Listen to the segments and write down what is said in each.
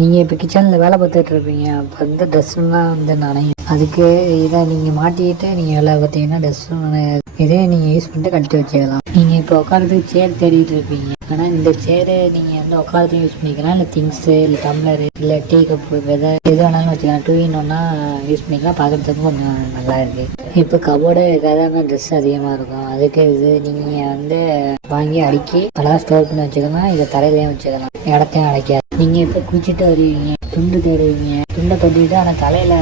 நீங்கள் இப்போ கிச்சனில் வேலை பார்த்துட்டு இருப்பீங்க, அப்போ வந்து ட்ரெஸ்ஸுலாம் வந்து நனையும். அதுக்கு இதை நீங்கள் மாட்டிக்கிட்டு நீங்கள் வேலை பார்த்தீங்கன்னா ட்ரெஸ்ஸும் இதே நீங்கள் யூஸ் பண்ணிட்டு கழட்டி வச்சுக்கலாம். நீங்கள் இப்போ உட்காரத்துக்கு சேர் தேடிட்டு இருப்பீங்க, ஆனால் இந்த சேரு நீங்கள் வந்து உட்காரத்தையும் யூஸ் பண்ணிக்கலாம், இல்லை திங்ஸு இல்லை டம்ளரு இல்லை டீ கப்பு எது வேணாலும் வச்சுக்கலாம். 2 in 1 யூஸ் பண்ணிக்கலாம். பார்க்குறதுக்கும் கொஞ்சம் நல்லா இருக்குது. இப்போ கபோர்டு எதாவது ட்ரெஸ் அதிகமாக இருக்கும், அதுக்கு இது நீங்கள் வந்து வாங்கி அடுக்கி அழகாக ஸ்டோர் பண்ணி வச்சுக்கலாம். இதை தரையிலையும் வச்சுக்கலாம், இடத்தையும் அடைக்காது. நீங்கள் இப்போ குளிச்சுட்டு வருவீங்க, துண்டு தேடுவீங்க, துண்டை தொட்டிட்டு ஆனால் தலையில்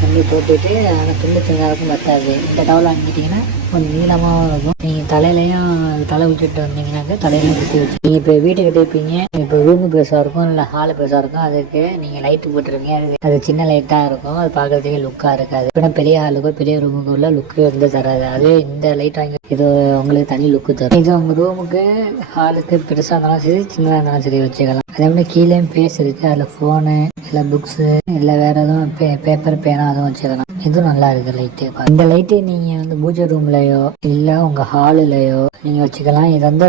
துண்டு போட்டுட்டு ஆனால் துண்டு சின்னதாகவும் பத்தாது. இந்த டவலை வாங்கிட்டீங்கன்னா கொஞ்சம் நீளமாகவும் இருக்கும். நீங்கள் தலையிலையும் தலை விட்டுட்டு வந்தீங்கன்னாக்க தலையிலையும் குத்தி வச்சு நீங்கள் இப்போ வீட்டு கட்டிருப்பீங்க. இப்போ ரூமு பெருசாக இருக்கும் இல்லை ஹாலு பெருசாக இருக்கும், அதுக்கு நீங்கள் லைட்டு போட்டுருவீங்க. அது சின்ன லைட்டாக இருக்கும், அது பார்க்குறதுக்கே லுக்காக இருக்காது. இப்போ பெரிய ஹாலுக்கோ பெரிய ரூமுக்கு உள்ள லுக்கு வந்து தராது. அதே இந்த லைட் வாங்கி இது உங்களுக்கு தனி லுக்கு தரும். இது உங்கள் ரூமுக்கு ஹாலுக்கு பெருசாக இருந்தாலும் சரி சின்னதாக இருந்தாலும் சரி வச்சுக்கலாம். அதே மாதிரி கீழேயும் பேஸ் இருக்குது, அதில் ஃபோனு இல்லை புக்ஸு இல்லை வேறு எதுவும் பேப்பர் பேனா அதுவும் வச்சுக்கலாம். இதுவும் நல்லா இருக்குது லைட்டு. இந்த லைட்டு நீங்கள் வந்து பூஜை ரூம்லையோ இல்லை உங்கள் ஹாலுலையோ நீங்கள் வச்சுக்கலாம். இது வந்து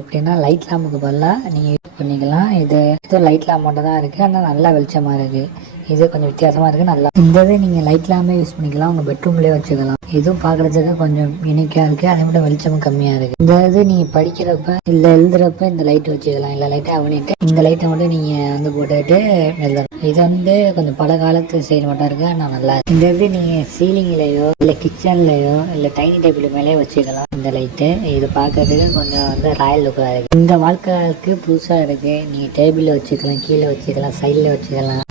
எப்படின்னா லைட் லேம்புக்கு பதிலாக நீங்கள் யூஸ் பண்ணிக்கலாம். இது லைட் லேம்ப் மட்டும் தான் இருக்குது, ஆனால் நல்லா வெளிச்சமாக இருக்குது. இது கொஞ்சம் வித்தியாசமாக இருக்குது, நல்லா. இந்த இது நீங்கள் லைட் லேம்பே யூஸ் பண்ணிக்கலாம், உங்கள் பெட்ரூம்லேயே வச்சுக்கலாம். இதுவும் பார்க்குறதுக்கு கொஞ்சம் யூனிக்காக இருக்குது, அதே மட்டும் வெளிச்சமும் கம்மியாக இருக்குது. இந்த இது நீங்கள் படிக்கிறப்ப இல்லை எழுதுறப்ப இந்த லைட்டு வச்சுக்கலாம். இல்லை லைட்டை பண்ணிட்டு இந்த லைட்டை மட்டும் நீங்கள் வந்து போட்டுக்கிட்டு எழுதலாம். இது வந்து கொஞ்சம் பல காலத்து செயல் மட்டும் இருக்குது, ஆனால் நல்லா இருக்குது. இந்த இது நீங்கள் சீலிங்லேயோ இல்லை கிச்சன்லேயோ இல்லை டைனிங் டேபிள் மேலேயோ வச்சுக்கலாம். இந்த லைட்டு இது பார்க்கறதுக்கு கொஞ்சம் வந்து ராயல் லுக்காக இருக்குது. இந்த வாழ்க்கைக்கு புதுசாக இருக்குது. நீங்கள் டேபிளில் வச்சுக்கலாம், கீழே வச்சுக்கலாம், சைடில் வச்சுக்கலாம்.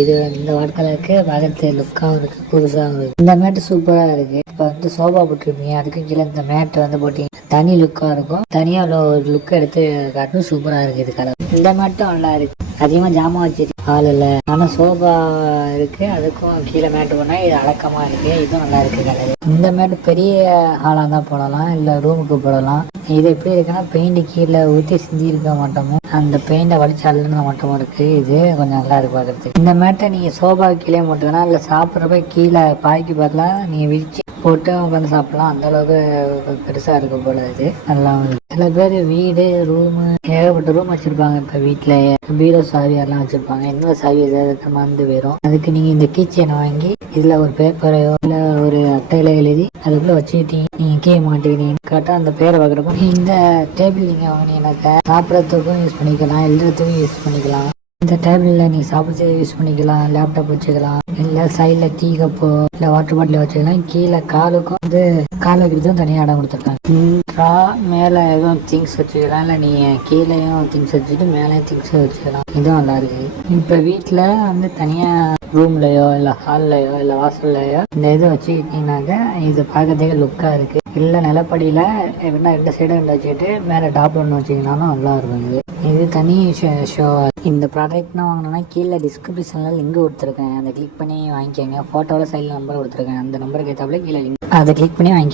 இது இந்த வாழ்க்கைக்கு பார்க்கறது லுக்காகவும் இருக்குது, புதுசாகவும் இருக்குது. இந்த மேட்டு சூப்பராக இருக்குது. இப்போ வந்து சோஃபா போட்டிருப்பீங்க, அதுக்கும் கீழே இந்த மேட்டு வந்து போட்டிங்க தனி லுக்காக இருக்கும். தனியாக அவ்வளோ ஒரு லுக் எடுத்து காட்டும், சூப்பராக இருக்குது. இது கலர் இந்த மேட்டும் நல்லா இருக்குது. அதிகமாக ஜாமான் வச்சு ஆள் இல்லை, ஆனால் சோஃபா இருக்குது, அதுக்கும் கீழே மேட்டு போனால் இது அடக்கமாக இருக்குது. இதுவும் நல்லா இருக்குது கலர். இந்த மேட்டு பெரிய ஹாலாக தான் போடலாம், இல்லை ரூமுக்கு போடலாம். இது எப்படி இருக்குன்னா பெயிண்ட் கீழே ஊற்றி சிந்தி இருக்க மாட்டோமோ, அந்த பெயிண்டை வலிச்சு அள்ளுன மட்டும் இருக்குது. இது கொஞ்சம் நல்லா இருக்கு பார்க்குறதுக்கு. இந்த மேட்டை நீங்கள் சோஃபா கீழே போட்டுக்கலாம், இல்லை சாப்பிட்றப்ப கீழே பாய்க்கு பதிலாக நீங்கள் விரிச்சு போட்டு உட்காந்து சாப்பிடலாம். அந்த அளவுக்கு பெருசாக இருக்க போல. இது நல்லா சில பேர் வீடு ரூமு ஏகப்பட்ட ரூம் வச்சுருப்பாங்க. இப்போ வீட்டில் பீரோ சாவி எல்லாம் வச்சுருப்பாங்க. என்ன சாவி எதாவது மறந்து போயிடும். அதுக்கு நீங்கள் இந்த கீச்சனை வாங்கி இதில் ஒரு பேப்பரையோ இல்லை ஒரு அட்டையில எழுதி அதுக்குள்ளே வச்சுக்கிட்டீங்க, நீங்கள் கீழே மாட்டிக்கிட்டீங்க கரெக்டாக அந்த பேரை பார்க்குறப்போ இந்த டேபிள் நீங்கள் வாங்கினீங்கன்னாக்கா சாப்பிட்றதுக்கும் யூஸ் பண்ணிக்கலாம், எழுதுறதுக்கும் யூஸ் பண்ணிக்கலாம். இந்த டேபிளில் நீங்கள் சாப்பிட்டு யூஸ் பண்ணிக்கலாம், லேப்டாப் வச்சுக்கலாம், இல்லை சைடில் டீ கப்போ இல்லை வாட்டர் பாட்டில் வச்சுக்கலாம். கீழே காலுக்கும் வந்து கால் வைக்கிறதும் தனியாக இடம் கொடுத்துருக்காங்க. மேலே எதுவும் திங்ஸ் வச்சுக்கலாம், இல்லை நீங்கள் கீழேயும் திங்ஸ் வச்சுட்டு மேலேயும் திங்ஸ் வச்சுக்கலாம். இதுவும் நல்லா இருக்குது. இப்போ வீட்டில் வந்து தனியாக ரூம்லையோ இல்லை ஹால்லையோ இல்லை வாசல்லையோ இந்த இது வச்சுக்கிட்டீங்கன்னாக்க இது பார்க்கறதுக்கு லுக்காக இருக்குது. இல்லை நிலப்படியில் எப்படின்னா 2 சைடும் வச்சுக்கிட்டு மேலே டாப் ஒன்று வச்சிங்கனாலும் நல்லா இருக்கும். இது தனி ஷோ. இந்த ப்ராடக்ட்னா வாங்கினோன்னா கீழே டிஸ்கிரிப்ஷனில் லிங்க் கொடுத்துருக்கேன், அதை கிளிக் பண்ணி வாங்கிக்கோங்க. ஃபோட்டோவில் சைடில் நம்பர் கொடுத்துருக்கேன், அந்த நம்பருக்கு ஏற்றாப்புல கீழே லிங்க், அதை கிளிக் பண்ணி வாங்கிக்கோங்க.